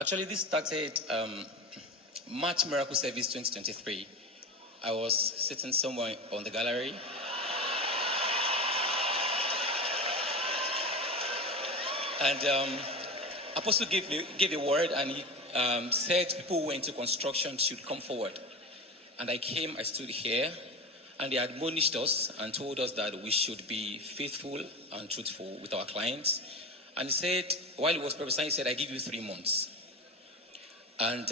Actually, this started March Miracle Service 2023. I was sitting somewhere on the gallery. And Apostle gave a word, and he said people who went into construction should come forward. And I stood here, and they admonished us and told us that we should be faithful and truthful with our clients. And he said, while he was prophesying, he said, I give you 3 months. And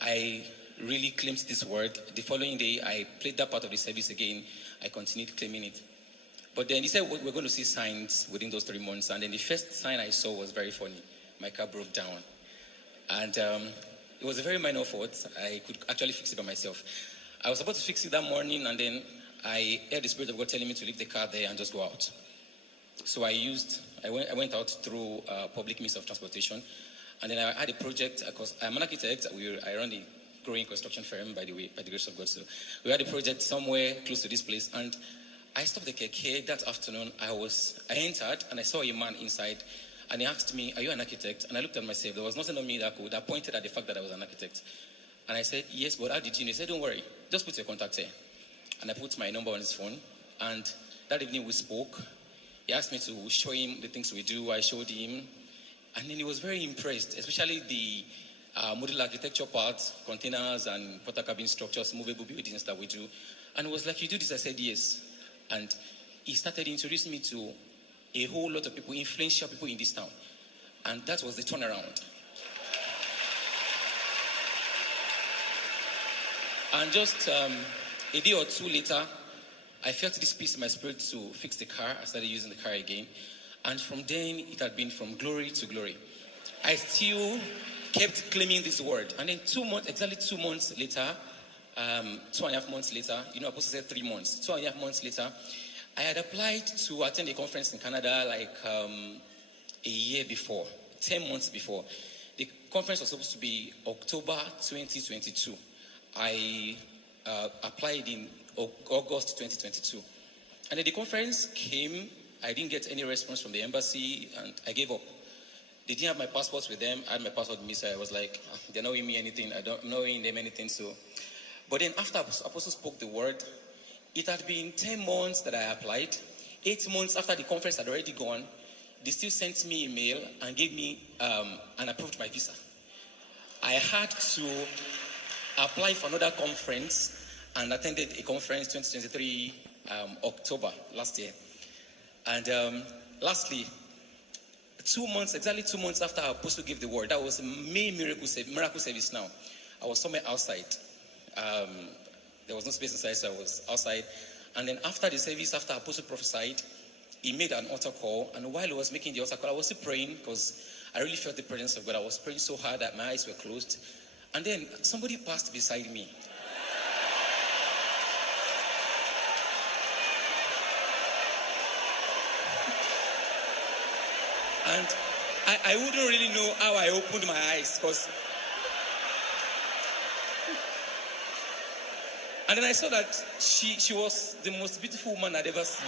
I really claimed this word. The following day, I played that part of the service again. I continued claiming it. But then he said, we're going to see signs within those 3 months. And then the first sign I saw was very funny. My car broke down. And it was a very minor fault. I could actually fix it by myself. I was about to fix it that morning, and then I heard the Spirit of God telling me to leave the car there and just go out. So I went out through public means of transportation. And then I had a project, because I'm an architect. I run a growing construction firm, by the way, by the grace of God. So we had a project somewhere close to this place, and I stopped the keke that afternoon. I entered, and I saw a man inside, and he asked me, are you an architect? And I looked at myself. There was nothing on me that pointed at the fact that I was an architect. And I said, yes, but how did you know? He said, don't worry, just put your contact here. And I put my number on his phone, and that evening we spoke. He asked me to show him the things we do. I showed him. And then he was very impressed, especially the modular architecture part, containers and porta cabin structures, movable buildings that we do. And he was like, you do this? I said, yes. And he started introducing me to a whole lot of people, influential people in this town. And that was the turnaround. And just a day or two later, I felt this peace in my spirit to fix the car. I started using the car again. And from then, it had been from glory to glory. I still kept claiming this word. And then exactly 2 months later, 2.5 months later, Apostle said 3 months. 2.5 months later, I had applied to attend a conference in Canada like a year before, 10 months before. The conference was supposed to be October 2022. I applied in August 2022. And then the conference came. I didn't get any response from the embassy, and I gave up. They didn't have my passports with them. I had my passport with me, so I was like, they're not owing me anything. I'm not owing them anything. So, but then after Apostle spoke the word, it had been 10 months that I applied. 8 months after the conference had already gone, they still sent me a mail and gave me and approved my visa. I had to apply for another conference and attended a conference 2023 October last year. And lastly, exactly 2 months after our apostle gave the word, that was a main miracle service now. I was somewhere outside. There was no space inside, so I was outside. And then after the service, after our apostle prophesied, he made an altar call. And while he was making the altar call, I was still praying, because I really felt the presence of God. I was praying so hard that my eyes were closed. And then somebody passed beside me. And I wouldn't really know how I opened my eyes, because... And then I saw that she was the most beautiful woman I'd ever seen.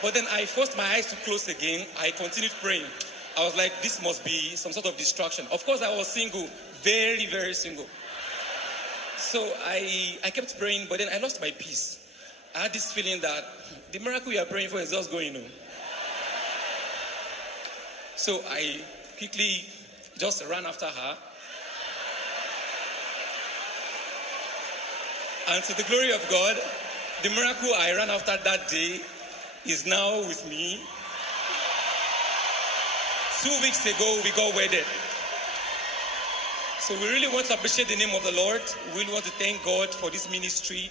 But then I forced my eyes to close again. I continued praying. I was like, this must be some sort of distraction. Of course, I was single, very, very single. So I kept praying, but then I lost my peace. I had this feeling that the miracle you are praying for is just going on. So I quickly just ran after her. And to the glory of God, the miracle I ran after that day is now with me. 2 weeks ago, we got wedded. So we really want to appreciate the name of the Lord. We really want to thank God for this ministry.